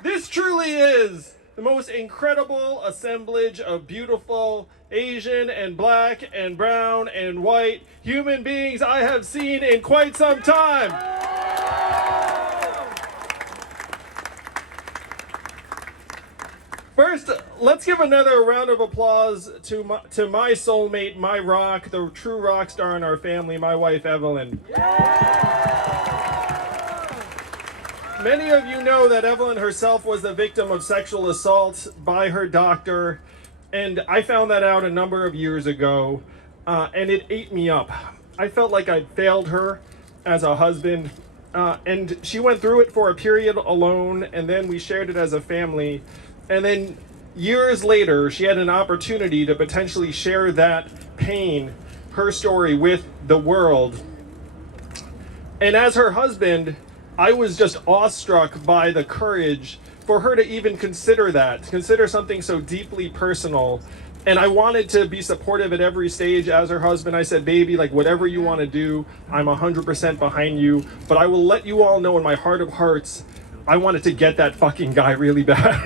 This truly is the most incredible assemblage of beautiful Asian and black and brown and white human beings I have seen in quite some time. First, let's give another round of applause to my soulmate, my rock, the true rock star in our family, my wife, Evelyn. Many of you know that Evelyn herself was the victim of sexual assault by her doctor, and I found that out a number of years ago, and it ate me up. I felt like I'd failed her as a husband, and she went through it for a period alone, and then we shared it as a family, and then years later, she had an opportunity to potentially share that pain, her story, with the world. And as her husband, I was just awestruck by the courage for her to even consider that, to consider something so deeply personal. And I wanted to be supportive at every stage as her husband. I said, baby, like whatever you want to do, I'm 100% behind you. But I will let you all know in my heart of hearts, I wanted to get that fucking guy really bad.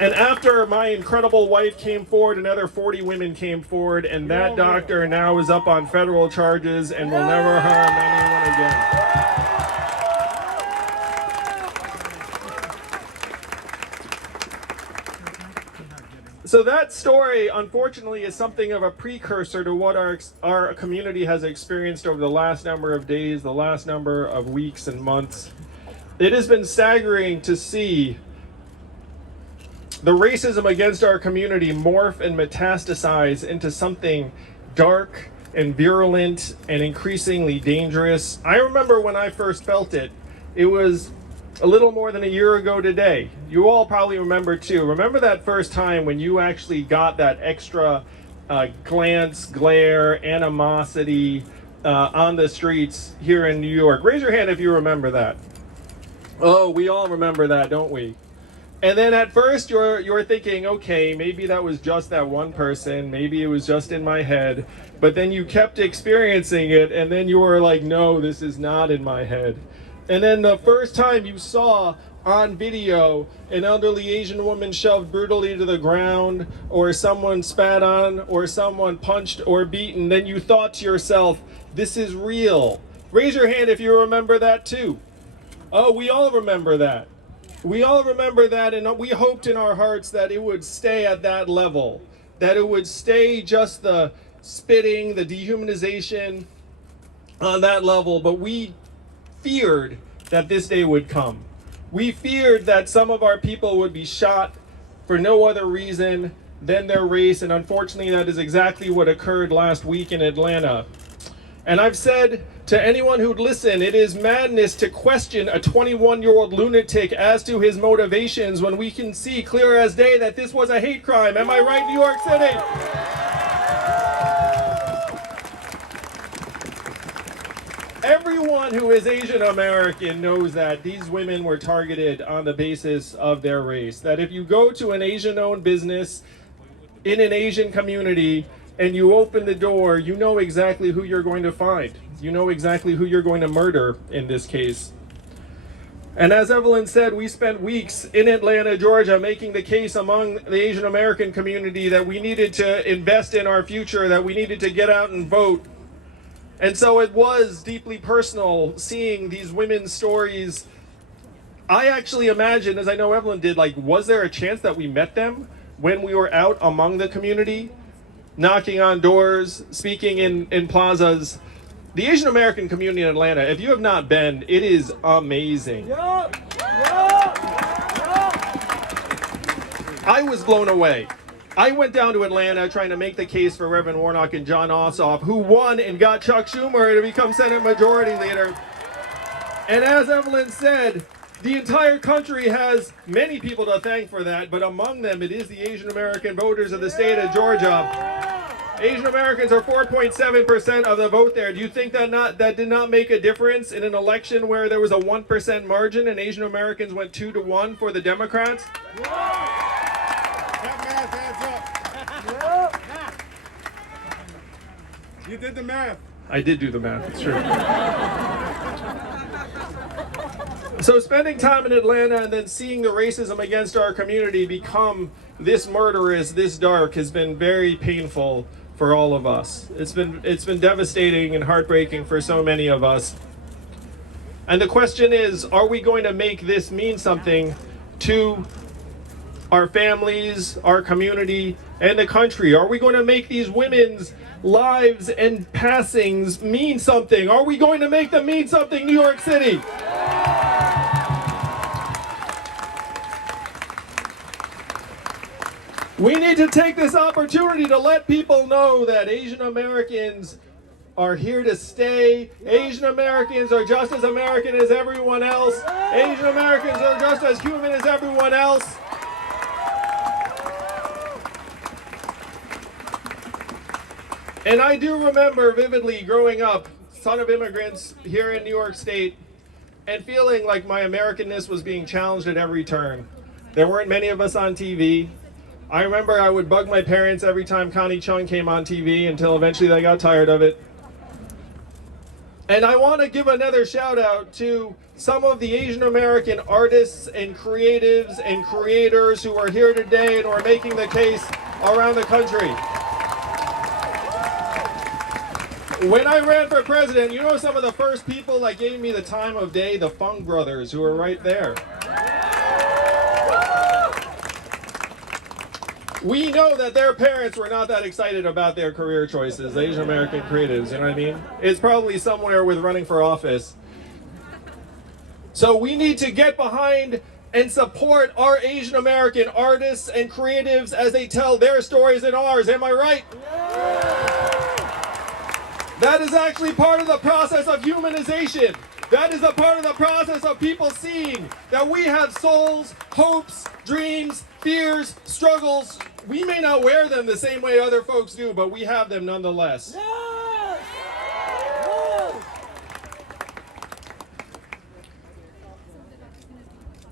And after my incredible wife came forward, another 40 women came forward, and that doctor now is up on federal charges and will never harm anyone again. So that story, unfortunately, is something of a precursor to what our community has experienced over the last number of days, the last number of weeks and months. It has been staggering to see the racism against our community morph and metastasize into something dark and virulent and increasingly dangerous. I remember when I first felt it. It was a little more than a year ago today. You all probably remember too. Remember that first time when you actually got that extra glance, glare, animosity on the streets here in New York? Raise your hand if you remember that. Oh, we all remember that, don't we? And then at first you're thinking, okay, maybe that was just that one person, maybe it was just in my head, but then you kept experiencing it, and then you were like, no, this is not in my head. And then the first time you saw on video an elderly Asian woman shoved brutally to the ground, or someone spat on, or someone punched or beaten, then you thought to yourself, this is real. Raise your hand if you remember that too. Oh, we all remember that. We all remember that, and we hoped in our hearts that it would stay at that level, that it would stay just the spitting, the dehumanization on that level, but we feared that this day would come. We feared that some of our people would be shot for no other reason than their race, and unfortunately that is exactly what occurred last week in Atlanta. And I've said to anyone who'd listen, it is madness to question a 21-year-old lunatic as to his motivations when we can see clear as day that this was a hate crime. Am I right, New York City? Everyone who is Asian American knows that these women were targeted on the basis of their race. That if you go to an Asian-owned business in an Asian community, and you open the door, you know exactly who you're going to find. You know exactly who you're going to murder in this case. And as Evelyn said, we spent weeks in Atlanta, Georgia, making the case among the Asian American community that we needed to invest in our future, that we needed to get out and vote. And so it was deeply personal seeing these women's stories. I actually imagined, as I know Evelyn did, like, was there a chance that we met them when we were out among the community? Knocking on doors, speaking in plazas. The Asian American community in Atlanta, if you have not been, it is amazing. I was blown away. I went down to Atlanta trying to make the case for Reverend Warnock and John Ossoff, who won and got Chuck Schumer to become Senate Majority Leader. And as Evelyn said, the entire country has many people to thank for that, but among them it is the Asian American voters of the state of Georgia. Asian Americans are 4.7% of the vote there. Do you think that did not make a difference in an election where there was a 1% margin and Asian Americans went 2-1 for the Democrats? That math adds up. You did the math. I did do the math, it's true. So spending time in Atlanta and then seeing the racism against our community become this murderous, this dark, has been very painful for all of us. It's been devastating and heartbreaking for so many of us. And the question is, are we going to make this mean something to our families, our community, and the country? Are we going to make these women's lives and passings mean something? Are we going to make them mean something, New York City? We need to take this opportunity to let people know that Asian Americans are here to stay. Asian Americans are just as American as everyone else. Asian Americans are just as human as everyone else. And I do remember vividly growing up, son of immigrants here in New York State, and feeling like my Americanness was being challenged at every turn. There weren't many of us on TV. I remember I would bug my parents every time Connie Chung came on TV until eventually they got tired of it. And I want to give another shout out to some of the Asian American artists and creatives and creators who are here today and who are making the case around the country. When I ran for president, you know some of the first people that gave me the time of day? The Fung brothers, who are right there. We know that their parents were not that excited about their career choices, Asian American creatives, you know what I mean? It's probably somewhere with running for office. So we need to get behind and support our Asian American artists and creatives as they tell their stories and ours, am I right? That is actually part of the process of humanization. That is a part of the process of people seeing that we have souls, hopes, dreams, fears, struggles. We may not wear them the same way other folks do, but we have them nonetheless. Yes! Yes!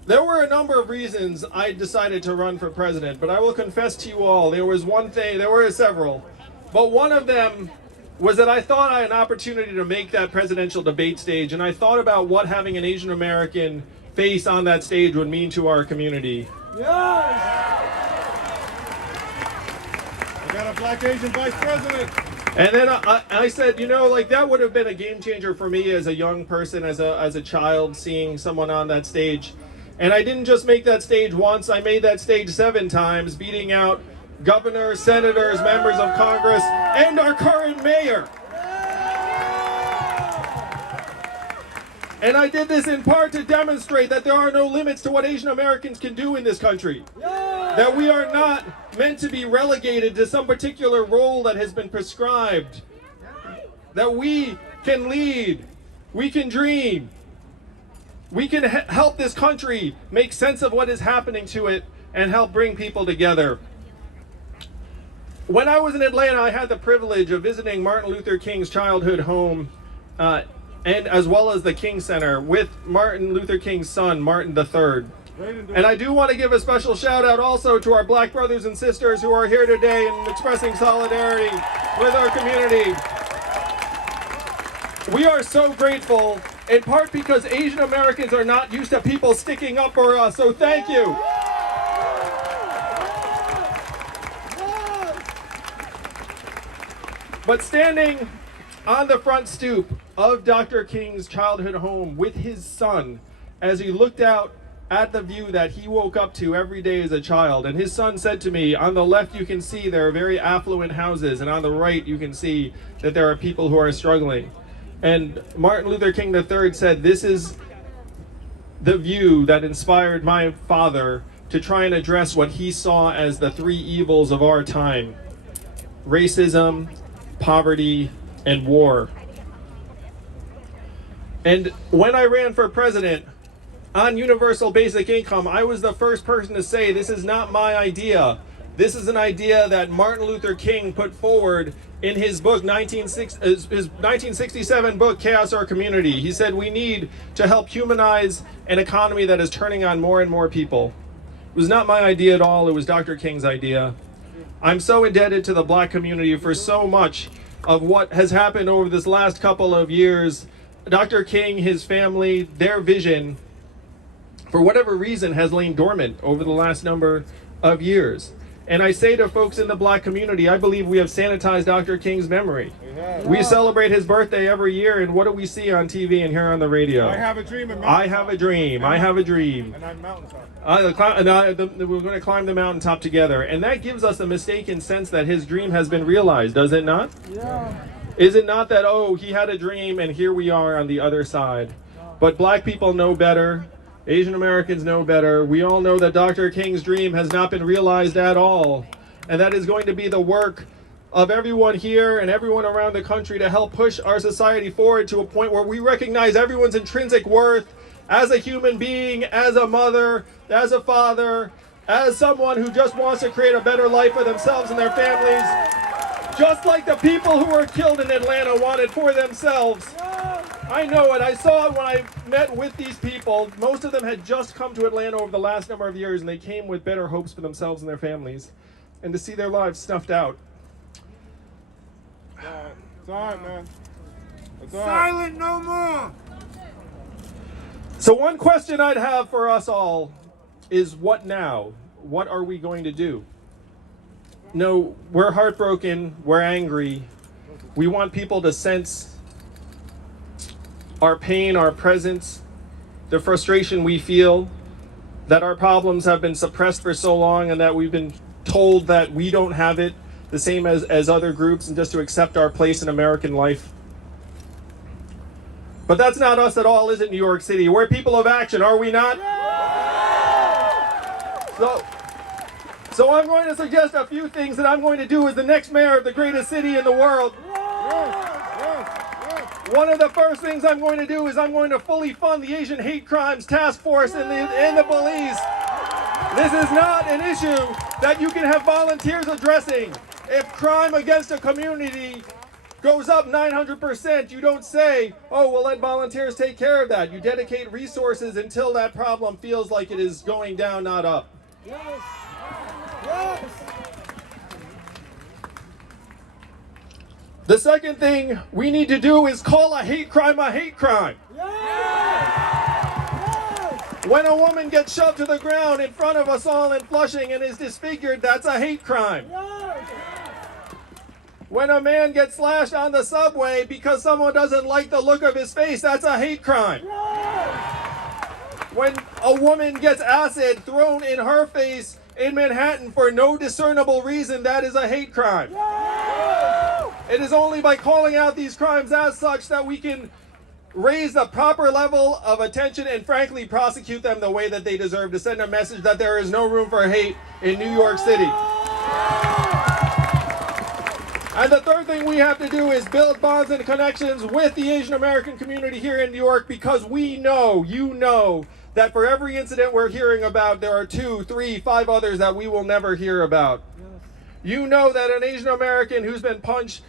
There were a number of reasons I decided to run for president, but I will confess to you all, there were several, but one of them was that I thought I had an opportunity to make that presidential debate stage, and I thought about what having an Asian American face on that stage would mean to our community. Yes! I got a black Asian vice president. And then I said, you know, like that would have been a game changer for me as a young person, as a child, seeing someone on that stage. And I didn't just make that stage once, I made that stage 7 times, beating out governors, senators, members of Congress, and our current mayor. And I did this in part to demonstrate that there are no limits to what Asian Americans can do in this country. That we are not meant to be relegated to some particular role that has been prescribed. That we can lead, we can dream, we can help this country make sense of what is happening to it and help bring people together. When I was in Atlanta, I had the privilege of visiting Martin Luther King's childhood home, and as well as the King Center with Martin Luther King's son, Martin III. And I do want to give a special shout out also to our black brothers and sisters who are here today and expressing solidarity with our community. We are so grateful, in part because Asian Americans are not used to people sticking up for us, so thank you. But standing on the front stoop of Dr. King's childhood home with his son, as he looked out at the view that he woke up to every day as a child, and his son said to me, on the left you can see there are very affluent houses, and on the right you can see that there are people who are struggling. And Martin Luther King III said, this is the view that inspired my father to try and address what he saw as the 3 evils of our time: racism, poverty, and war. And when I ran for president on universal basic income, I was the first person to say, this is not my idea. This is an idea that Martin Luther King put forward in his book, his 1967 book, Chaos Our Community. He said we need to help humanize an economy that is turning on more and more people. It was not my idea at all, it was Dr. King's idea. I'm so indebted to the black community for so much of what has happened over this last couple of years. Dr. King, his family, their vision, for whatever reason, has lain dormant over the last number of years. And I say to folks in the black community, I believe we have sanitized Dr. King's memory. We celebrate his birthday every year, and what do we see on TV and hear on the radio? I have a dream. I have a dream. I have a dream. And I'm mountaintop. We're going to climb the mountaintop together. And that gives us a mistaken sense that his dream has been realized, does it not? Yeah. Is it not that, oh, he had a dream and here we are on the other side? But black people know better. Asian Americans know better. We all know that Dr. King's dream has not been realized at all. And that is going to be the work of everyone here and everyone around the country to help push our society forward to a point where we recognize everyone's intrinsic worth as a human being, as a mother, as a father, as someone who just wants to create a better life for themselves and their families, just like the people who were killed in Atlanta wanted for themselves. I know it. I saw it when I met with these people. Most of them had just come to Atlanta over the last number of years, and they came with better hopes for themselves and their families. And to see their lives snuffed out. It's all right, man. It's all right. Silent no more. So one question I'd have for us all is, what now? What are we going to do? No, we're heartbroken. We're angry. We want people to sense our pain, our presence, the frustration we feel, that our problems have been suppressed for so long and that we've been told that we don't have it, the same as other groups, and just to accept our place in American life. But that's not us at all, is it, New York City? We're people of action, are we not? So I'm going to suggest a few things that I'm going to do as the next mayor of the greatest city in the world. One of the first things I'm going to do is I'm going to fully fund the Asian Hate Crimes Task Force in the police. This is not an issue that you can have volunteers addressing. If crime against a community goes up 900%, you don't say, oh, we'll let volunteers take care of that. You dedicate resources until that problem feels like it is going down, not up. Yes. Yes. The second thing we need to do is call a hate crime a hate crime. When a woman gets shoved to the ground in front of us all in Flushing and is disfigured, that's a hate crime. When a man gets slashed on the subway because someone doesn't like the look of his face, that's a hate crime. When a woman gets acid thrown in her face in Manhattan for no discernible reason, that is a hate crime. It is only by calling out these crimes as such that we can raise the proper level of attention and frankly prosecute them the way that they deserve, to send a message that there is no room for hate in New York City. And the third thing we have to do is build bonds and connections with the Asian American community here in New York, because we know, you know, that for every incident we're hearing about, there are 2, 3, 5 others that we will never hear about. You know that an Asian American who's been punched,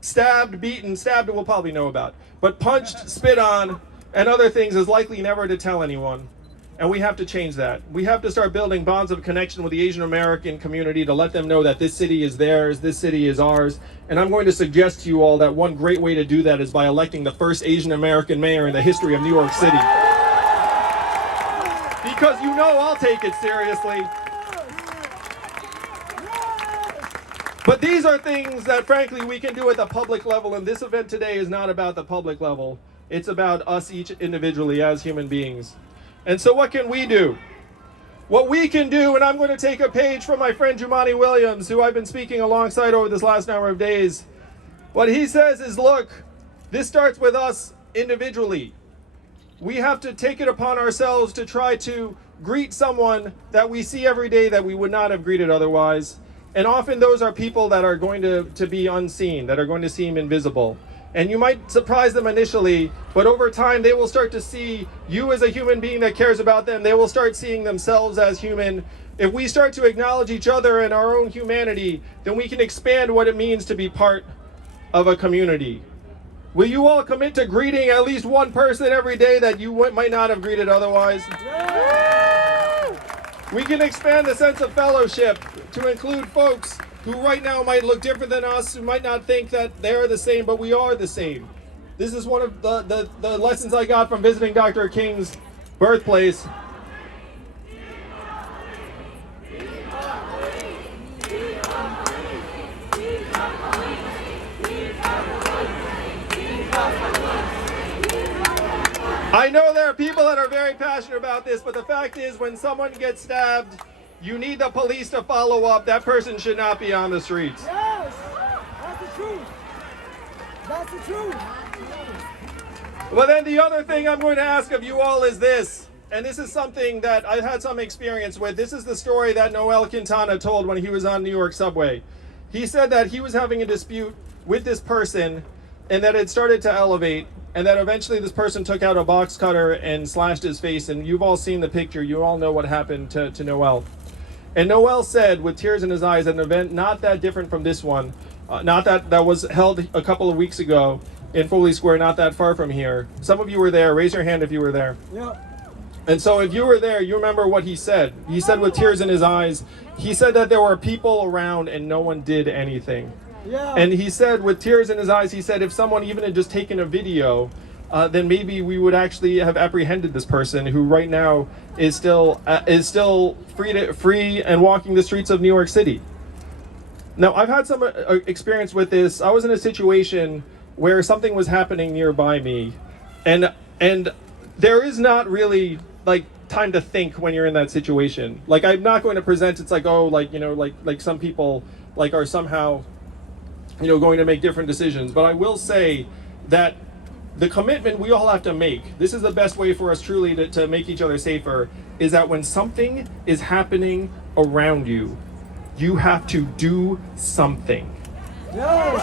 stabbed, beaten, we'll probably know about, but punched, spit on, and other things is likely never to tell anyone. And we have to change that. We have to start building bonds of connection with the Asian American community to let them know that this city is theirs, this city is ours. And I'm going to suggest to you all that one great way to do that is by electing the first Asian American mayor in the history of New York City. Because you know I'll take it seriously. But these are things that, frankly, we can do at the public level, and this event today is not about the public level. It's about us each individually as human beings. And so what can we do? What we can do, and I'm going to take a page from my friend Jumani Williams, who I've been speaking alongside over this last number of days. What he says is, look, this starts with us individually. We have to take it upon ourselves to try to greet someone that we see every day that we would not have greeted otherwise. And often those are people that are going to be unseen, that are going to seem invisible. And you might surprise them initially, but over time they will start to see you as a human being that cares about them. They will start seeing themselves as human. If we start to acknowledge each other and our own humanity, then we can expand what it means to be part of a community. Will you all commit to greeting at least one person every day that you might not have greeted otherwise? We can expand the sense of fellowship to include folks who right now might look different than us, who might not think that they're the same, but we are the same. This is one of the lessons I got from visiting Dr. King's birthplace. I know there are people that are very passionate about this, but the fact is when someone gets stabbed, you need the police to follow up. That person should not be on the streets. Yes! That's the truth. That's the truth. Well, then the other thing I'm going to ask of you all is this, and this is something that I've had some experience with. This is the story that Noel Quintana told when he was on New York subway. He said that he was having a dispute with this person and that it started to elevate, and that eventually this person took out a box cutter and slashed his face, and you've all seen the picture. You all know what happened to Noel. And Noel said, with tears in his eyes, at an event not that different from this one, not that was held a couple of weeks ago in Foley Square, not that far from here. Some of you were there. Raise your hand if you were there. Yeah. And so if you were there, you remember what he said. He said with tears in his eyes, he said that there were people around and no one did anything. Yeah. And he said with tears in his eyes, he said if someone even had just taken a video, then maybe we would actually have apprehended this person who right now is still free and walking the streets of New York City. Now, I've had some experience with this. I was in a situation where something was happening nearby me, and there is not really like time to think when you're in that situation. Like, I'm not going to present it's like, oh, like, you know, like some people like are somehow, you know, going to make different decisions. But I will say that the commitment we all have to make, this is the best way for us truly to make each other safer, is that when something is happening around you, you have to do something. Yes.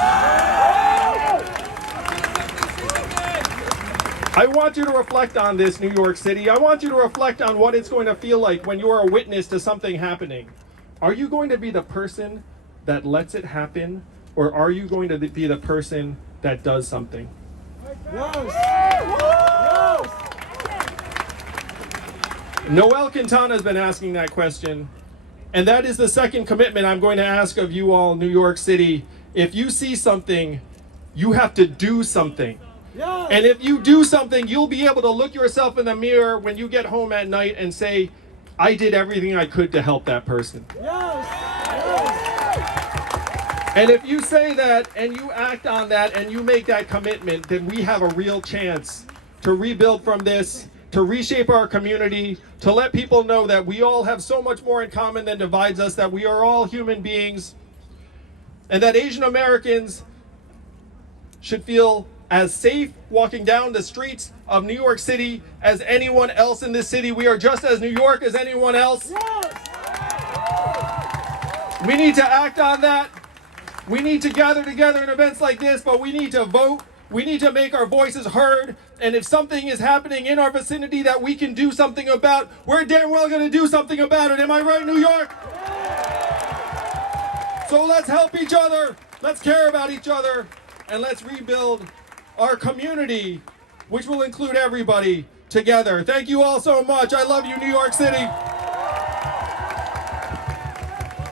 I want you to reflect on this, New York City. I want you to reflect on what it's going to feel like when you are a witness to something happening. Are you going to be the person that lets it happen, or are you going to be the person that does something? Yes. Yes. Noel Quintana has been asking that question, and that is the second commitment I'm going to ask of you all, New York City. If you see something, you have to do something. Yes. And if you do something, you'll be able to look yourself in the mirror when you get home at night and say, I did everything I could to help that person. Yes. Yes. And if you say that and you act on that and you make that commitment, then we have a real chance to rebuild from this, to reshape our community, to let people know that we all have so much more in common than divides us, that we are all human beings, and that Asian Americans should feel as safe walking down the streets of New York City as anyone else in this city. We are just as New York as anyone else. Yes. We need to act on that. We need to gather together in events like this, but we need to vote. We need to make our voices heard. And if something is happening in our vicinity that we can do something about, we're damn well going to do something about it. Am I right, New York? So let's help each other. Let's care about each other. And let's rebuild our community, which will include everybody, together. Thank you all so much. I love you, New York City.